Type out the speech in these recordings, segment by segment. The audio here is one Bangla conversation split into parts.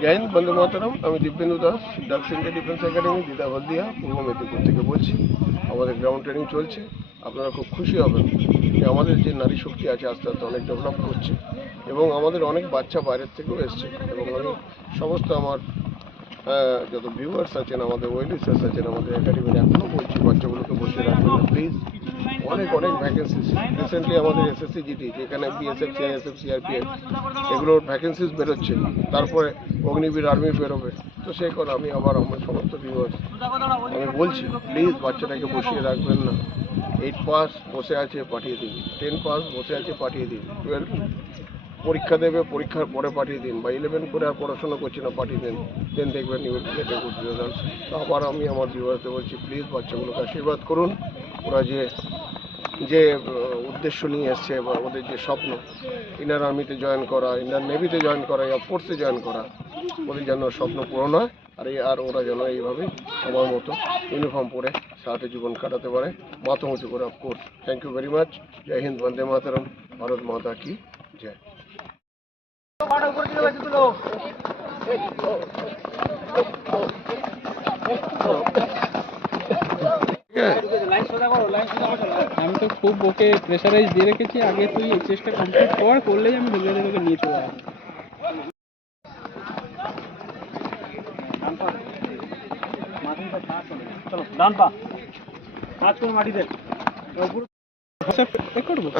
জয় হিন্দ, বন্দে মাতরম। আমি দিব্যেন্দু দাস, ডাক সেন্টার ডিফেন্স একাডেমি, দিদা হলদিয়া, পূর্ব মেদিনীপুর থেকে বলছি। আমাদের গ্রাউন্ড ট্রেনিং চলছে। আপনারা খুব খুশি হবেন যে আমাদের যে নারী শক্তি আছে আস্তে আস্তে অনেক ডেভেলপ করছে এবং আমাদের অনেক বাচ্চা বাইরের থেকেও এসছে। এবং আমি সমস্ত আমার যত ভিউয়ার্স আছেন, আমাদের ওয়েল উইশার্স আছেন আমাদের একাডেমির, এখনও বলছি বাচ্চাগুলোকে বসিয়ে রাখবেন না প্লিজ। অনেক অনেক ভ্যাকেন্সিস রিসেন্টলি আমাদের এসএসসি জিডি, যেখানে বিএসএফ, সিআইএসএফ, সিআরপিএফ এগুলোর ভ্যাকেন্সিস বেরোচ্ছে। তারপরে অগ্নিবীর আর্মি বেরোবে। তো সেই কারণে আমি আবার আমার সমস্ত ভিউয়ার্স আমি বলছি, প্লিজ বাচ্চাটাকে বসিয়ে রাখবেন না। 8 পাস বসে আছে, পাঠিয়ে দিন। 10 পাস বসে আছে, পাঠিয়ে দিন। 12 পরীক্ষা দেবে, পরীক্ষার পরে পাঠিয়ে দিন। বা 11 করে আর পড়াশোনা করছে না, পাঠিয়ে দিন। দেন দেখবেন you will get a good result. তো আবার আমি আমার ভিউয়ার্সদের বলছি, প্লিজ বাচ্চাগুলোকে আশীর্বাদ করুন। ওরা যে যে উদ্দেশ্য নিয়ে এসছে বা ওদের যে স্বপ্ন, ইন্ডিয়ান আর্মিতে জয়েন করা, ইন্ডিয়ান নেভিতে জয়েন করা, এয়ারফোর্সে জয়েন করা, ওদের যেন স্বপ্ন পূরণ হয়। আর ওরা যেন এইভাবেই আমার মতো ইউনিফর্ম পরে সাথে জীবন কাটাতে পারে, মাথা উঁচু করে। Of course, thank you very much. জয় হিন্দ, বন্দে মাতরম। ভারত মাতা কি জয়। আমি তো খুব ওকে প্রেশারাইজ দিয়ে রেখেছি, আগে তুই এই চেষ্টা কমপ্লিট করলেই আমি ধীরে ধীরে ওকে নিয়ে চলে আসবো।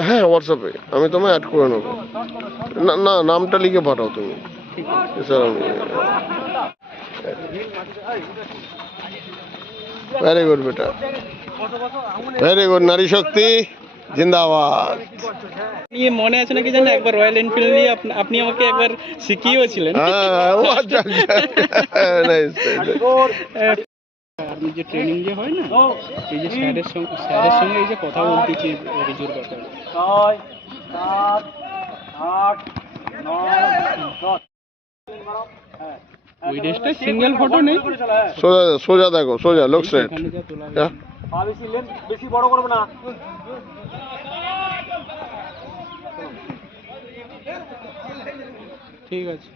হ্যাঁ, হোয়াটসঅ্যাপে আমি তোমায় অ্যাড করে নেবো। না না, নামটা লিখে পাঠাও তুমি। স্যার আমি ভেরি গুড বেটা, ভেরি গুড। নারী শক্তি জিন্দাবাদ। নিয়ে মনে আছে নাকি জানো, একবার রয়্যাল এনফিল্ড নিয়ে আপনি আমাকে একবার শিখিয়েছিলেন। আপনি যে ট্রেনিং যে হয় না, এই যে স্যারের সঙ্গে এই যে কথা বলতেছি রিজুর ব্যাপারে। 6, 7, 8, 9, 10। ওই ড্রেসটা সিঙ্গেল ফটো নেই, সোজা সোজা দেখো, সোজা লুক স্ট্রেট। বেশি বড় করবে না। ঠিক আছে।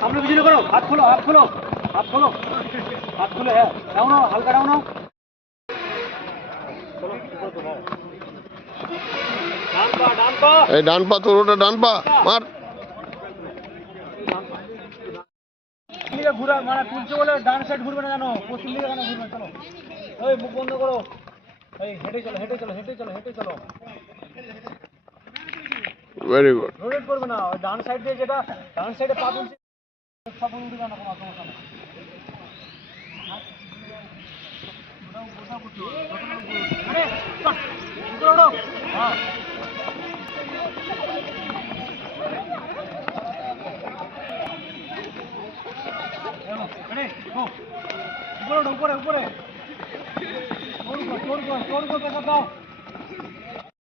সামনে পিছনে করো, হাত খোলো, হাত খোলো, হাত খোলো, হাত খুলে। হ্যাঁ, ডাউন নাও, হালকা ডাউন নাও। এই ডান পা, তোর ওটা ডান পা মার। ঘুরা মানে তুলছে বলে ডান সাইড ঘুরবে না জানো, পশ্চিম দিকে কেন ঘুরবে? চলো, ওই মুখ বন্ধ করো, এই হেঁটে চলো, হেঁটে চলো, হেঁটে চলো, হেঁটে চলো। Very good. রোটেট করবে না, ওই ডান সাইড দিয়ে, যেটা ডান সাইডে পা তুলছে সব উঠবে না, কোনো সমস্যা নেই। উপরে উপরে উপরে, তোর উপর প্রেসার দাও।